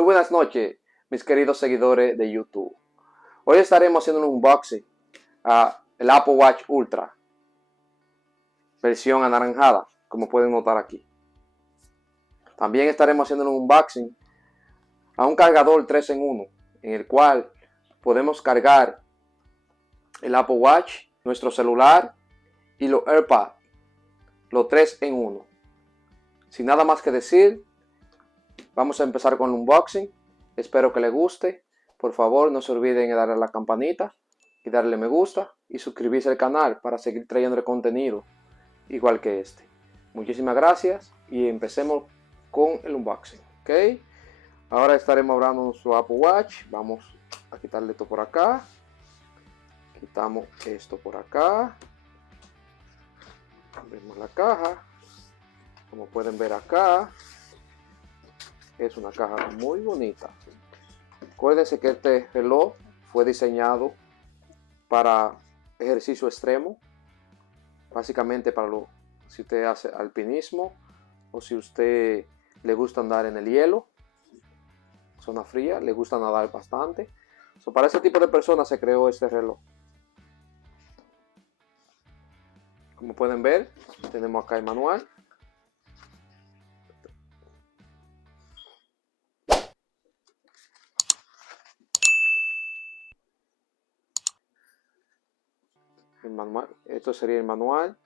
Muy buenas noches, mis queridos seguidores de YouTube. Hoy estaremos haciendo un unboxing a el Apple Watch Ultra, versión anaranjada, como pueden notar aquí. También estaremos haciendo un unboxing a un cargador 3 en 1, en el cual podemos cargar el Apple Watch, nuestro celular y los AirPods, los 3 en 1. Sin nada más que decir, vamos a empezar con el unboxing. Espero que les guste. Por favor, no se olviden de darle a la campanita y darle me gusta y suscribirse al canal para seguir trayendo contenido igual que este. Muchísimas gracias y empecemos con el unboxing. ¿Ok? Ahora estaremos abriendo nuestro Apple Watch. Vamos a quitarle esto por acá. Quitamos esto por acá. Abrimos la caja. Como pueden ver acá, es una caja muy bonita. Acuérdense que este reloj fue diseñado para ejercicio extremo, básicamente para si usted hace alpinismo o si usted le gusta andar en el hielo, zona fría, le gusta nadar bastante. Para ese tipo de personas se creó este reloj. Como pueden ver, tenemos acá el manual. Esto sería el manual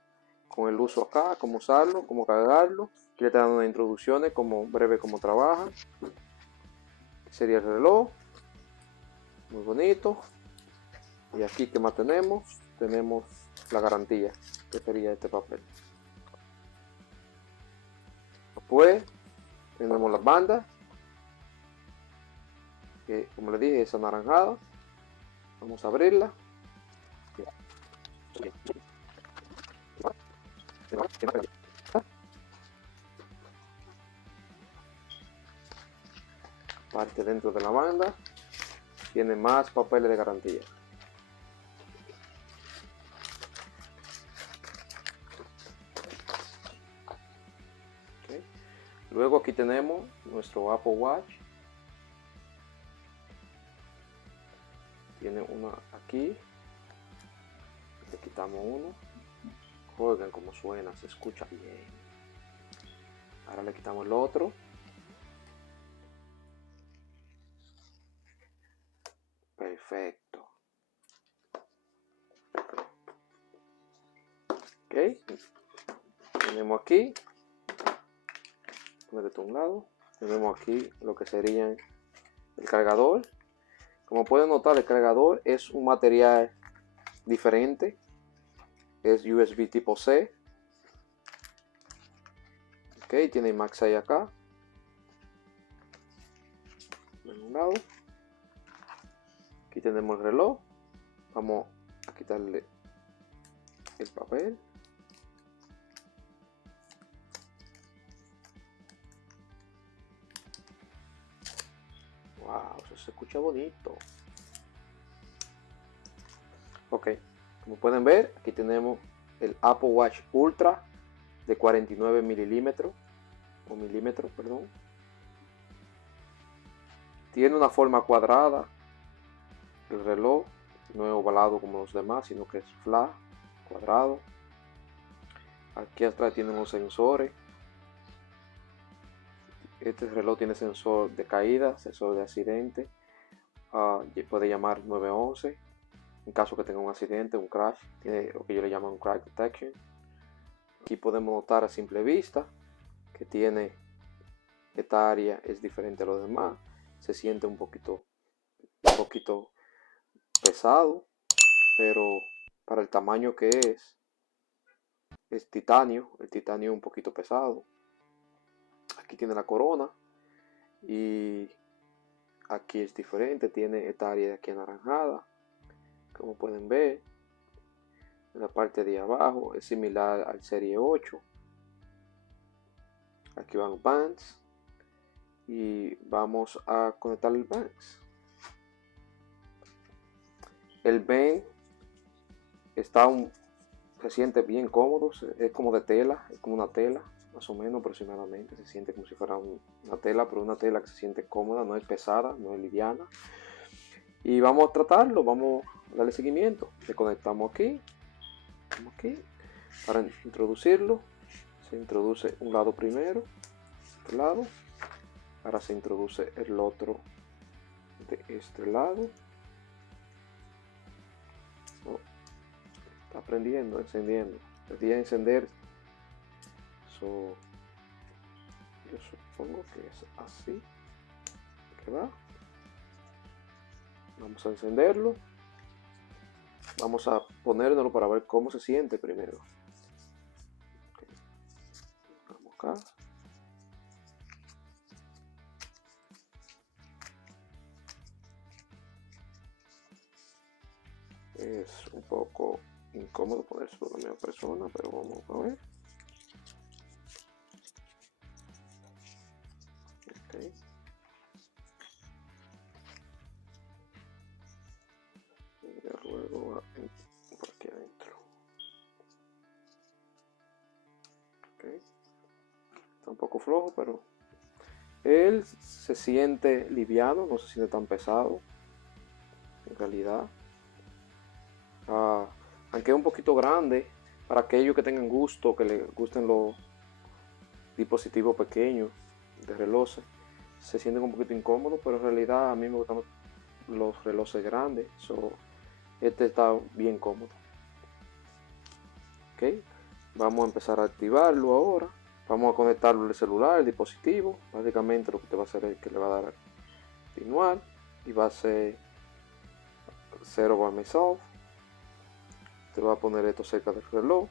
con el uso acá, cómo usarlo, cómo cargarlo. Aquí le está dando unas introducciones como breve cómo trabaja. Sería el reloj, muy bonito. Y aquí, ¿qué más tenemos? Tenemos la garantía, que sería este papel. Después tenemos las bandas, que como les dije es anaranjada. Vamos a abrirla. Parte dentro de la banda tiene más papeles de garantía. Okay. Luego aquí tenemos nuestro Apple Watch. Tiene una aquí. Le quitamos uno. Oigan cómo suena, se escucha bien. Ahora le quitamos el otro. Perfecto. Ok. Tenemos aquí. Poner esto a un lado. Tenemos aquí lo que sería el cargador. Como pueden notar, el cargador es un material diferente. Es USB tipo C. Ok, tiene MagSafe acá. En un lado. Aquí tenemos el reloj. Vamos a quitarle el papel. Wow, eso se escucha bonito. Ok, como pueden ver, aquí tenemos el Apple Watch Ultra de 49 milímetros, perdón. Tiene una forma cuadrada. El reloj no es ovalado como los demás, sino que es flat, cuadrado. Aquí atrás tiene unos sensores. Este reloj tiene sensor de caída, sensor de accidente. Puede llamar 911 en caso que tenga un accidente, un crash. Tiene lo que yo le llamo un crash detection. Aquí podemos notar a simple vista que tiene esta área es diferente a los demás. Se siente un poquito pesado, pero para el tamaño que es titanio. El titanio es un poquito pesado. Aquí tiene la corona y aquí es diferente, tiene esta área de aquí anaranjada, como pueden ver. En la parte de abajo es similar al serie 8. Aquí van los bands y vamos a conectar el bands. El band se siente bien cómodo, es como de tela, es como una tela, más o menos aproximadamente. Se siente como si fuera una tela, pero una tela que se siente cómoda, no es pesada, no es liviana. Y vamos a tratarlo, vamos a darle seguimiento. Le conectamos aquí, para introducirlo. Se introduce un lado primero, este lado. Ahora se introduce el otro de este lado. Oh, está prendiendo, encendiendo. Debería encender. Yo supongo que es así que va. Vamos a encenderlo. Vamos a ponérnoslo para ver cómo se siente primero. Okay. Vamos acá. Es un poco incómodo ponerse por la misma persona, pero vamos a ver. Okay. Y luego va por aquí adentro. Okay. Está un poco flojo, pero él se siente liviano, no se siente tan pesado en realidad. Aunque es un poquito grande, para aquellos que tengan gusto, que les gusten los dispositivos pequeños de relojes, se sienten un poquito incómodos, pero en realidad a mí me gustan los relojes grandes, este está bien cómodo. Okay. Vamos a empezar a activarlo ahora. Vamos a conectarlo al celular, el dispositivo. Básicamente lo que te va a hacer es que le va a dar a continuar y va a ser 0 by myself. Te va a poner esto cerca del reloj.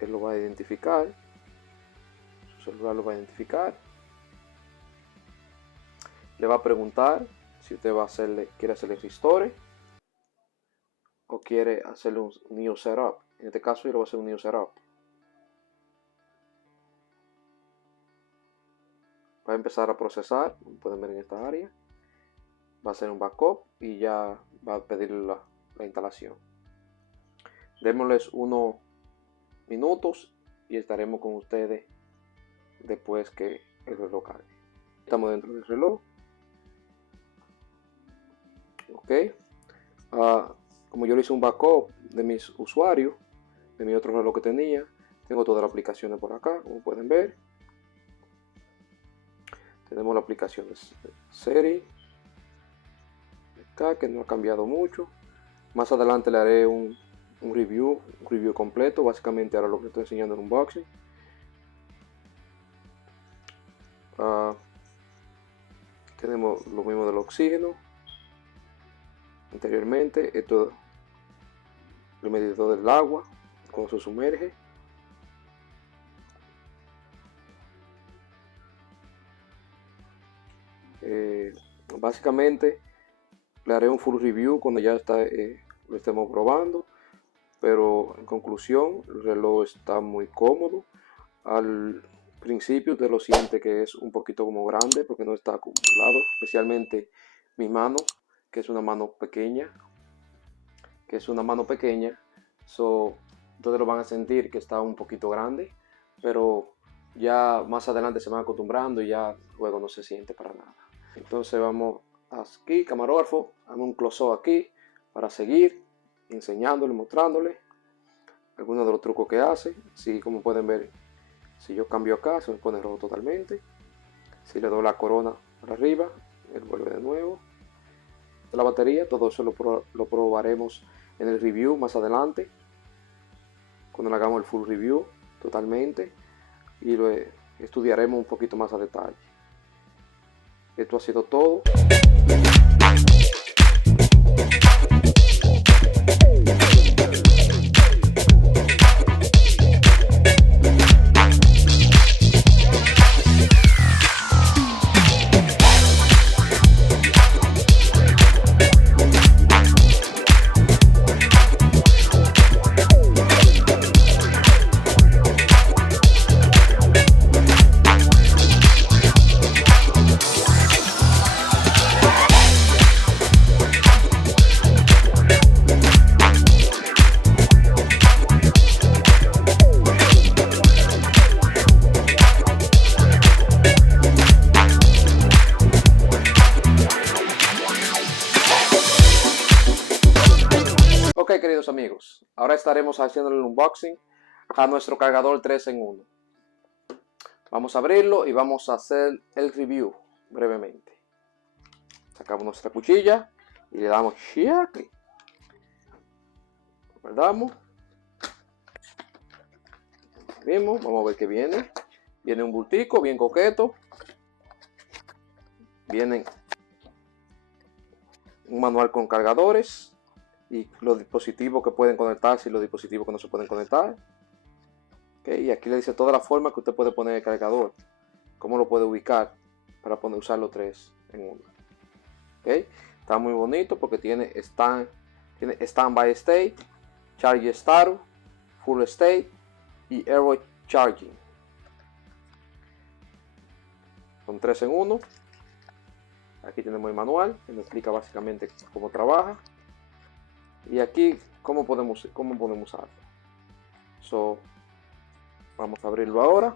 Él lo va a identificar. Su celular lo va a identificar. Le va a preguntar si usted quiere hacerle restore o quiere hacerle un new setup. En este caso yo lo voy a hacer un new setup. Va a empezar a procesar, como pueden ver en esta área. Va a hacer un backup y ya va a pedir la instalación. Démosles unos minutos y estaremos con ustedes después que el reloj cargue. Estamos dentro del reloj. Ok. Como yo le hice un backup de mis usuarios, de mi otro reloj que tenía, tengo todas las aplicaciones por acá, como pueden ver. Tenemos la aplicación de serie acá, que no ha cambiado mucho. Más adelante le haré un review completo. Básicamente ahora lo que estoy enseñando en unboxing. Tenemos lo mismo del oxígeno. Anteriormente, esto es el medidor del agua cuando se sumerge. Básicamente le haré un full review cuando ya lo estemos probando, pero en conclusión el reloj está muy cómodo. Al principio usted lo siente que es un poquito como grande porque no está acumulado, especialmente mi mano, que es una mano pequeña, entonces lo van a sentir que está un poquito grande, pero ya más adelante se van acostumbrando y ya luego no se siente para nada. Entonces vamos aquí, camarógrafo, hazme un close-up aquí para seguir enseñándole, mostrándole algunos de los trucos que hace. Así como pueden ver, si yo cambio acá se me pone rojo totalmente. Si le doy la corona para arriba, él vuelve de nuevo. La batería, todo eso lo probaremos en el review más adelante, cuando le hagamos el full review totalmente y lo estudiaremos un poquito más a detalle. Esto ha sido todo. Ok, queridos amigos, ahora estaremos haciendo el unboxing a nuestro cargador 3 en 1. Vamos a abrirlo y vamos a hacer el review brevemente. Sacamos nuestra cuchilla y le damos check. Guardamos. Vamos a ver qué viene. Viene un bultico bien coqueto. Viene un manual con cargadores y los dispositivos que pueden conectarse y los dispositivos que no se pueden conectar. Okay, y aquí le dice toda la forma que usted puede poner el cargador, cómo lo puede ubicar para usar los 3 en 1. Okay, está muy bonito porque tiene standby state, charge status, full state y airway charging. Son 3 en 1. Aquí tenemos el manual que nos explica básicamente cómo trabaja. Y aquí cómo podemos usarlo. Vamos a abrirlo ahora.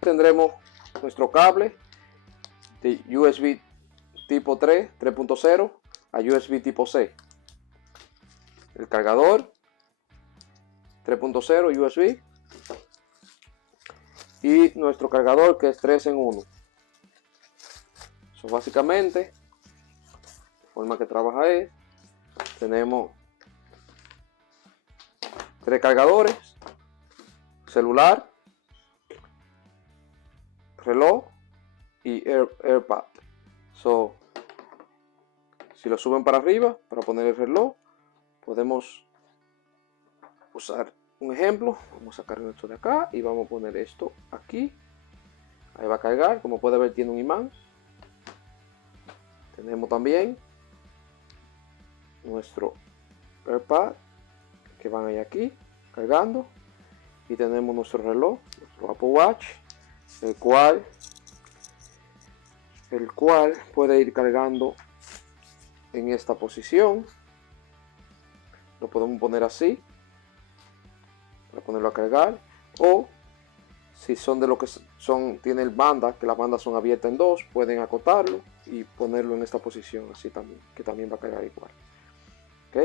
Tendremos nuestro cable de USB tipo 3.0 a USB tipo C. El cargador 3.0 USB. Y nuestro cargador que es 3 en 1. Básicamente, la forma que trabaja es, tenemos 3 cargadores, celular, reloj y AirPad. Si lo suben para arriba para poner el reloj, podemos usar un ejemplo. Vamos a sacar esto de acá y vamos a poner esto aquí. Ahí va a cargar. Como puede ver, tiene un imán. Tenemos también nuestro AirPad que van ahí aquí cargando. Y tenemos nuestro reloj, nuestro Apple Watch, el cual puede ir cargando en esta posición. Lo podemos poner así para ponerlo a cargar, o si son de lo que tienen banda, que las bandas son abiertas en dos, pueden acotarlo y ponerlo en esta posición así también, que también va a cargar igual. Ok,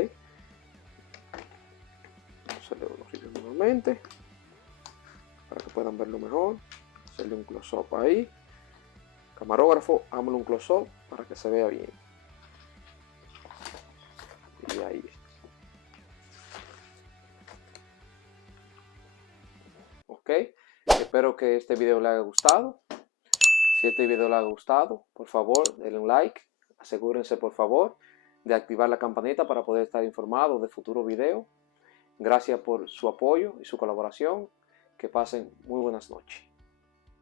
vamos a hacerle unos vídeos nuevamente para que puedan verlo mejor. Hacerle un close up ahí. Camarógrafo, hámelo un close up para que se vea bien. Y ahí. Ok, espero que este video le haya gustado. Si este video le ha gustado, por favor denle un like. Asegúrense por favor de activar la campanita para poder estar informados de futuros videos. Gracias por su apoyo y su colaboración. Que pasen muy buenas noches.